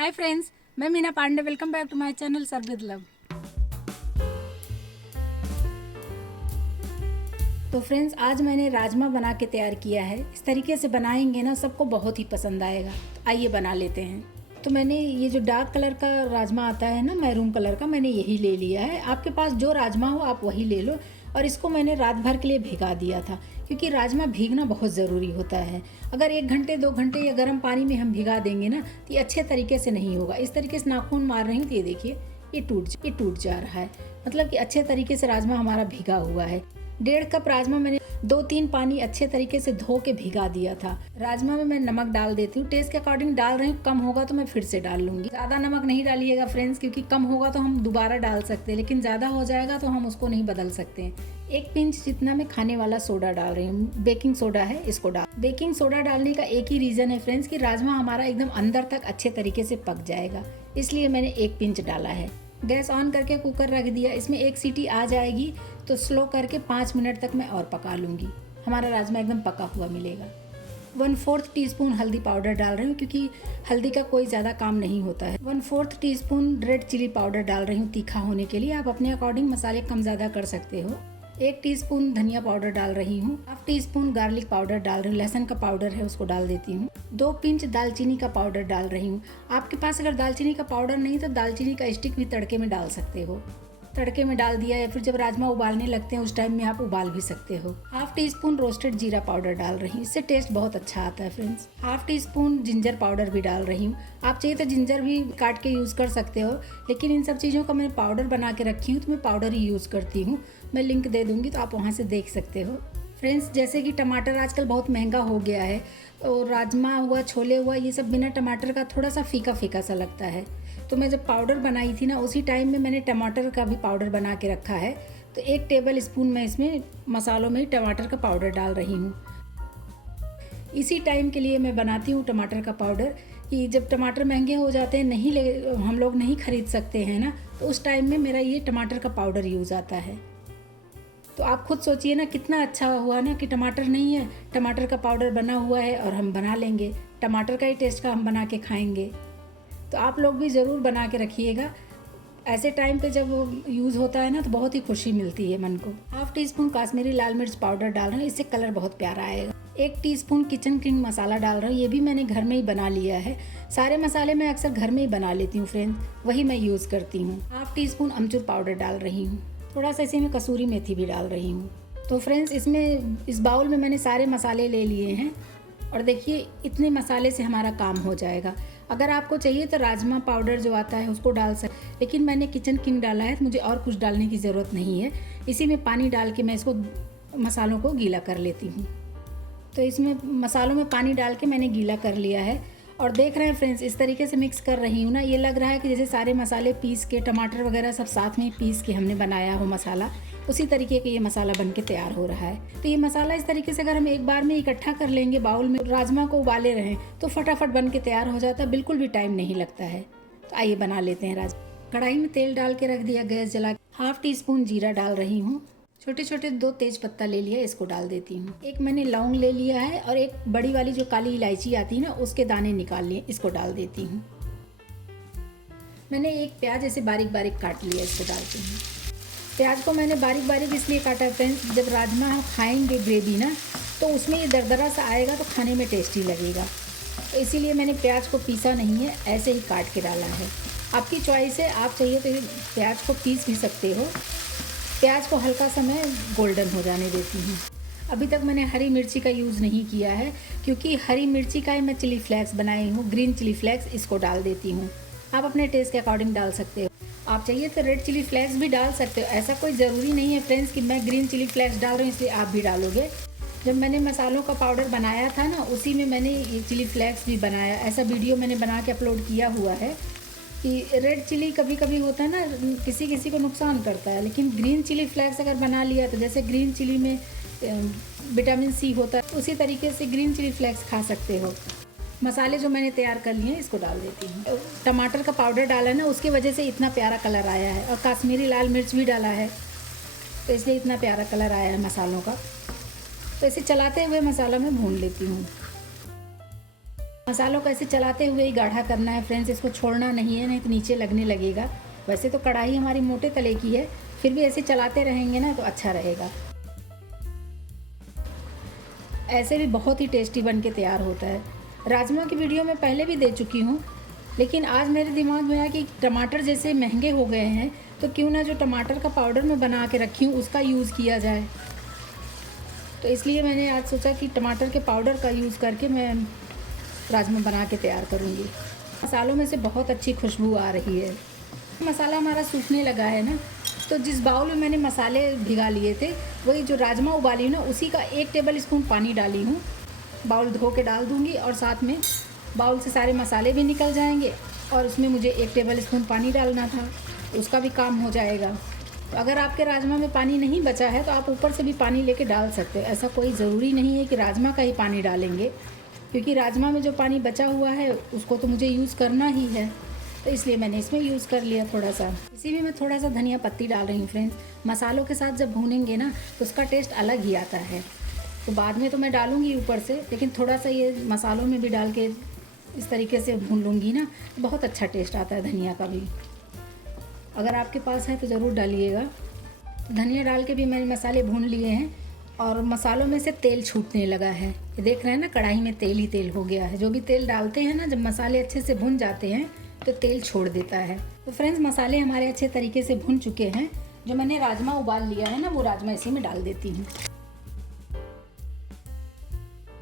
हाय friends, मैं Meena Pandey. Welcome back to my channel serve with love. तो friends, आज मैंने राजमा बना के तैयार किया है। इस तरीके से बनाएंगे ना, सबको बहुत ही पसंद आएगा। तो आइए बना लेते हैं। तो मैंने ये जो डार्क कलर का राजमा आता है ना, मैरून कलर का, मैंने यही ले लिया है। आपके पास जो राजमा हो आप वही ले लो। और इसको मैंने रात भर के लिए भिगा दिया था, क्योंकि राजमा भीगना बहुत ज़रूरी होता है। अगर 1 घंटे 2 घंटे या गर्म पानी में हम भिगा देंगे ना, तो ये अच्छे तरीके से नहीं होगा। इस तरीके से नाखून मार रही हूँ तो ये देखिए, ये टूट जा रहा है। मतलब कि अच्छे तरीके से राजमा हमारा भीगा हुआ है। 1.5 कप राजमा मैंने 2-3 पानी अच्छे तरीके से धो के भिगा दिया था। राजमा में मैं नमक डाल देती हूँ, टेस्ट के अकॉर्डिंग डाल रही हूँ। कम होगा तो मैं फिर से डाल लूँगी। ज़्यादा नमक नहीं डालिएगा फ्रेंड्स, क्योंकि कम होगा तो हम दोबारा डाल सकते हैं, लेकिन ज़्यादा हो जाएगा तो हम उसको नहीं बदल सकते हैं। 1 पिंच जितना मैं खाने वाला सोडा डाल रही हूँ। बेकिंग सोडा है, इसको डाल। बेकिंग सोडा डालने का एक ही रीज़न है फ्रेंड्स, कि राजमा हमारा एकदम अंदर तक अच्छे तरीके से पक जाएगा, इसलिए मैंने 1 पिंच डाला है। गैस ऑन करके कुकर रख दिया। इसमें 1 सीटी आ जाएगी तो स्लो करके 5 मिनट तक मैं और पका लूँगी। हमारा राजमा एकदम पका हुआ मिलेगा। 1/4 टीस्पून हल्दी पाउडर डाल रही हूँ, क्योंकि हल्दी का कोई ज़्यादा काम नहीं होता है। 1/4 टीस्पून रेड चिली पाउडर डाल रही हूँ तीखा होने के लिए। आप अपने अकॉर्डिंग मसाले कम ज़्यादा कर सकते हो। 1 टीस्पून धनिया पाउडर डाल रही हूँ। 1/2 टीस्पून गार्लिक पाउडर डाल रही हूँ। लहसुन का पाउडर है, उसको डाल देती हूँ। 2 पिंच दालचीनी का पाउडर डाल रही हूँ। आपके पास अगर दालचीनी का पाउडर नहीं तो दालचीनी का स्टिक भी तड़के में डाल सकते हो। तड़के में डाल दिया, या फिर जब राजमा उबालने लगते हैं उस टाइम में आप उबाल भी सकते हो। 1/2 टीस्पून रोस्टेड जीरा पाउडर डाल रही हूँ, इससे टेस्ट बहुत अच्छा आता है फ्रेंड्स। 1/2 टीस्पून जिंजर पाउडर भी डाल रही हूँ। आप चाहिए तो जिंजर भी काट के यूज़ कर सकते हो, लेकिन इन सब चीज़ों का मैं पाउडर बना के रखी हूँ तो मैं पाउडर ही यूज़ करती हूँ। मैं लिंक दे दूँगी तो आप वहाँ से देख सकते हो। फ्रेंड्स, जैसे कि टमाटर आजकल बहुत महंगा हो गया है, और राजमा हुआ, छोले हुआ, ये सब बिना टमाटर का थोड़ा सा फीका फीका सा लगता है। तो मैं जब पाउडर बनाई थी ना, उसी टाइम में मैंने टमाटर का भी पाउडर बना के रखा है। तो 1 टेबल स्पून मैं इसमें मसालों में टमाटर का पाउडर डाल रही हूँ। इसी टाइम के लिए मैं बनाती हूँ टमाटर का पाउडर, कि जब टमाटर महंगे हो जाते हैं, हम लोग नहीं खरीद सकते हैं ना, तो उस टाइम में मेरा ये टमाटर का पाउडर यूज़ आता है। तो आप खुद सोचिए ना, कितना अच्छा हुआ ना कि टमाटर नहीं है, टमाटर का पाउडर बना हुआ है और हम बना लेंगे। टमाटर का ही टेस्ट का हम बना के खाएंगे। तो आप लोग भी ज़रूर बना के रखिएगा। ऐसे टाइम पे जब यूज़ होता है ना, तो बहुत ही खुशी मिलती है मन को। 1/2 टीस्पून काश्मीरी लाल मिर्च पाउडर डाल रहा हूँ, इससे कलर बहुत प्यारा आएगा। 1 टीस्पून किचन किंग मसाला डाल रहा हूँ, ये भी मैंने घर में ही बना लिया है। सारे मसाले मैं अक्सर घर में ही बना लेती हूँ फ्रेंड्स, वही मैं यूज़ करती हूँ। 1/2 टीस्पून अमचूर पाउडर डाल रही हूँ। थोड़ा सा इसी में कसूरी मेथी भी डाल रही हूँ। तो फ्रेंड्स, इस बाउल में मैंने सारे मसाले ले लिए हैं, और देखिए इतने मसाले से हमारा काम हो जाएगा। अगर आपको चाहिए तो राजमा पाउडर जो आता है उसको डाल सकते, लेकिन मैंने किचन किंग डाला है तो मुझे और कुछ डालने की ज़रूरत नहीं है। इसी में पानी डाल के मैं इसको मसालों को गीला कर लेती हूँ। तो इसमें मसालों में पानी डाल के मैंने गीला कर लिया है, और देख रहे हैं फ्रेंड्स, इस तरीके से मिक्स कर रही हूँ ना, ये लग रहा है कि जैसे सारे मसाले पीस के, टमाटर वगैरह सब साथ में पीस के हमने बनाया हो मसाला, उसी तरीके का ये मसाला बन के तैयार हो रहा है। तो ये मसाला इस तरीके से अगर हम एक बार में इकट्ठा कर लेंगे बाउल में, राजमा को उबाले रहें, तो फटाफट बन के तैयार हो जाता है, बिल्कुल भी टाइम नहीं लगता है। तो आइए बना लेते हैं राजमा। कढ़ाई में तेल डाल के रख दिया, गैस जला के 1/2 टीस्पून जीरा डाल रही हूँ। छोटे छोटे 2 तेज पत्ता ले लिया, इसको डाल देती हूँ। 1 मैंने लौंग ले लिया है, और 1 बड़ी वाली जो काली इलायची आती है ना, उसके दाने निकाल लिए, इसको डाल देती हूँ। मैंने 1 प्याज ऐसे बारीक बारीक काट लिया, इसको डालती हूँ। प्याज को मैंने बारीक बारीक इसलिए काटा फ्रेंड्स, जब राजमा हम खाएंगे ग्रेवी ना, तो उसमें ये दरदरा सा आएगा तो खाने में टेस्टी लगेगा। तो इसीलिए मैंने प्याज को पीसा नहीं है, ऐसे ही काट के डाला है। आपकी चॉइस है, आप चाहिए तो प्याज को पीस भी सकते हो। प्याज को हल्का सा मैं गोल्डन हो जाने देती हूँ। अभी तक मैंने हरी मिर्ची का यूज़ नहीं किया है, क्योंकि हरी मिर्ची का ही मैं चिली फ्लेक्स बनाई हूँ, ग्रीन चिली फ्लेक्स, इसको डाल देती हूँ। आप अपने टेस्ट के अकॉर्डिंग डाल सकते हो। आप चाहिए तो रेड चिली फ्लेक्स भी डाल सकते हो, ऐसा कोई ज़रूरी नहीं है फ्रेंड्स कि मैं ग्रीन चिली फ्लेक्स डाल रही हूँ इसलिए आप भी डालोगे। जब मैंने मसालों का पाउडर बनाया था ना, उसी में मैंने ये चिली फ्लेक्स भी बनाया। ऐसा वीडियो मैंने बना के अपलोड किया हुआ है कि रेड चिली कभी कभी होता है ना, किसी किसी को नुकसान करता है, लेकिन ग्रीन चिली फ्लेक्स अगर बना लिया तो जैसे ग्रीन चिली में विटामिन सी होता है, उसी तरीके से ग्रीन चिली फ्लेक्स खा सकते हो। मसाले जो मैंने तैयार कर लिए हैं, इसको डाल देती हूँ। टमाटर का पाउडर डाला है ना, उसकी वजह से इतना प्यारा कलर आया है, और काश्मीरी लाल मिर्च भी डाला है, तो इसलिए इतना प्यारा कलर आया है मसालों का। तो इसे चलाते हुए मसाला मैं भून लेती हूँ। मसालों को ऐसे चलाते हुए ही गाढ़ा करना है फ्रेंड्स, इसको छोड़ना नहीं है, नहीं तो नीचे लगने लगेगा। वैसे तो कढ़ाई हमारी मोटे तले की है, फिर भी ऐसे चलाते रहेंगे ना तो अच्छा रहेगा। ऐसे भी बहुत ही टेस्टी बन के तैयार होता है। राजमा की वीडियो मैं पहले भी दे चुकी हूँ, लेकिन आज मेरे दिमाग में आया कि टमाटर जैसे महंगे हो गए हैं तो क्यों ना जो टमाटर का पाउडर मैं बना के रखी हूँ उसका यूज़ किया जाए। तो इसलिए मैंने आज सोचा कि टमाटर के पाउडर का यूज़ करके मैं राजमा बना के तैयार करूँगी। मसालों में से बहुत अच्छी खुशबू आ रही है। मसाला हमारा सूखने लगा है ना, तो जिस बाउल में मैंने मसाले भिगा लिए थे वही जो राजमा उबाली हूँ ना उसी का 1 टेबल स्पून पानी डाली हूँ। बाउल धो के डाल दूँगी और साथ में बाउल से सारे मसाले भी निकल जाएंगे और उसमें मुझे 1 टेबल स्पून पानी डालना था, उसका भी काम हो जाएगा। तो अगर आपके राजमा में पानी नहीं बचा है तो आप ऊपर से भी पानी लेके डाल सकते हो। ऐसा कोई ज़रूरी नहीं है कि राजमा का ही पानी डालेंगे, क्योंकि राजमा में जो पानी बचा हुआ है उसको तो मुझे यूज़ करना ही है, तो इसलिए मैंने इसमें यूज़ कर लिया थोड़ा सा। इसी में मैं थोड़ा सा धनिया पत्ती डाल रही हूँ फ्रेंड्स। मसालों के साथ जब भूनेंगे ना तो उसका टेस्ट अलग ही आता है। तो बाद में तो मैं डालूँगी ऊपर से, लेकिन थोड़ा सा ये मसालों में भी डाल के इस तरीके से भून लूँगी ना तो बहुत अच्छा टेस्ट आता है धनिया का भी। अगर आपके पास है तो ज़रूर डालिएगा। तो धनिया डाल के भी मैंने मसाले भून लिए हैं और मसालों में से तेल छूटने लगा है। ये देख रहे हैं ना, कढ़ाई में तेल ही तेल हो गया है। जो भी तेल डालते हैं ना, जब मसाले अच्छे से भुन जाते हैं तो तेल छोड़ देता है। तो फ्रेंड्स, मसाले हमारे अच्छे तरीके से भुन चुके हैं। जो मैंने राजमा उबाल लिया है ना वो राजमा इसी में डाल देती हूँ।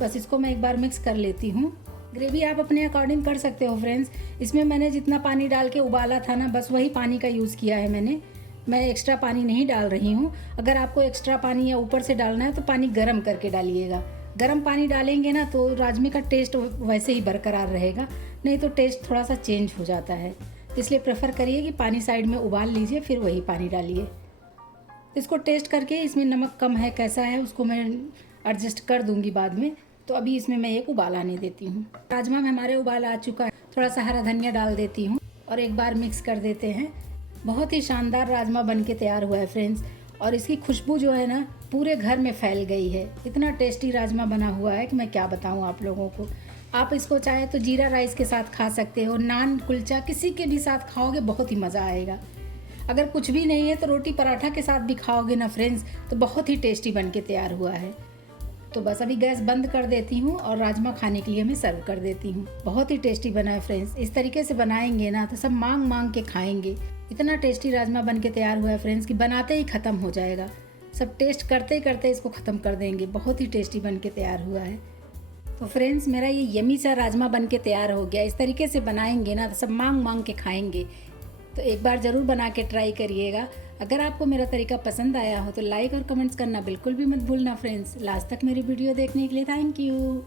बस इसको मैं एक बार मिक्स कर लेती हूँ। ग्रेवी आप अपने अकॉर्डिंग कर सकते हो फ्रेंड्स। इसमें मैंने जितना पानी डाल के उबाला था ना बस वही पानी का यूज़ किया है मैं एक्स्ट्रा पानी नहीं डाल रही हूँ। अगर आपको एक्स्ट्रा पानी या ऊपर से डालना है तो पानी गर्म करके डालिएगा। गर्म पानी डालेंगे ना तो राजमे का टेस्ट वैसे ही बरकरार रहेगा, नहीं तो टेस्ट थोड़ा सा चेंज हो जाता है। तो इसलिए प्रेफर करिए कि पानी साइड में उबाल लीजिए फिर वही पानी डालिए। तो इसको टेस्ट करके इसमें नमक कम है कैसा है उसको मैं एडजस्ट कर दूंगी बाद में। तो अभी इसमें मैं एक उबाल आने देती हूँ। राजमा में हमारे उबाल आ चुका है। थोड़ा सा हरा धनिया डाल देती हूँ और एक बार मिक्स कर देते हैं। बहुत ही शानदार राजमा बन के तैयार हुआ है फ्रेंड्स, और इसकी खुशबू जो है ना पूरे घर में फैल गई है। इतना टेस्टी राजमा बना हुआ है कि मैं क्या बताऊँ आप लोगों को। आप इसको चाहे तो जीरा राइस के साथ खा सकते हो, नान कुलचा किसी के भी साथ खाओगे बहुत ही मज़ा आएगा। अगर कुछ भी नहीं है तो रोटी पराठा के साथ भी खाओगे ना फ्रेंड्स तो बहुत ही टेस्टी बन के तैयार हुआ है। तो बस अभी गैस बंद कर देती हूँ और राजमा खाने के लिए मैं सर्व कर देती हूँ। बहुत ही टेस्टी बना है फ्रेंड्स। इस तरीके से बनाएंगे ना तो सब मांग मांग के खाएंगे। इतना टेस्टी राजमा बन के तैयार हुआ है फ्रेंड्स कि बनाते ही ख़त्म हो जाएगा। सब टेस्ट करते ही करते इसको ख़त्म कर देंगे। बहुत ही टेस्टी बन के तैयार हुआ है। तो फ्रेंड्स, मेरा ये यमी सा राजमा बन के तैयार हो गया। इस तरीके से बनाएंगे ना तो सब मांग मांग के खाएंगे। तो एक बार ज़रूर बना के ट्राई करिएगा। अगर आपको मेरा तरीका पसंद आया हो तो लाइक और कमेंट्स करना बिल्कुल भी मत भूलना फ्रेंड्स। लास्ट तक मेरी वीडियो देखने के लिए थैंक यू।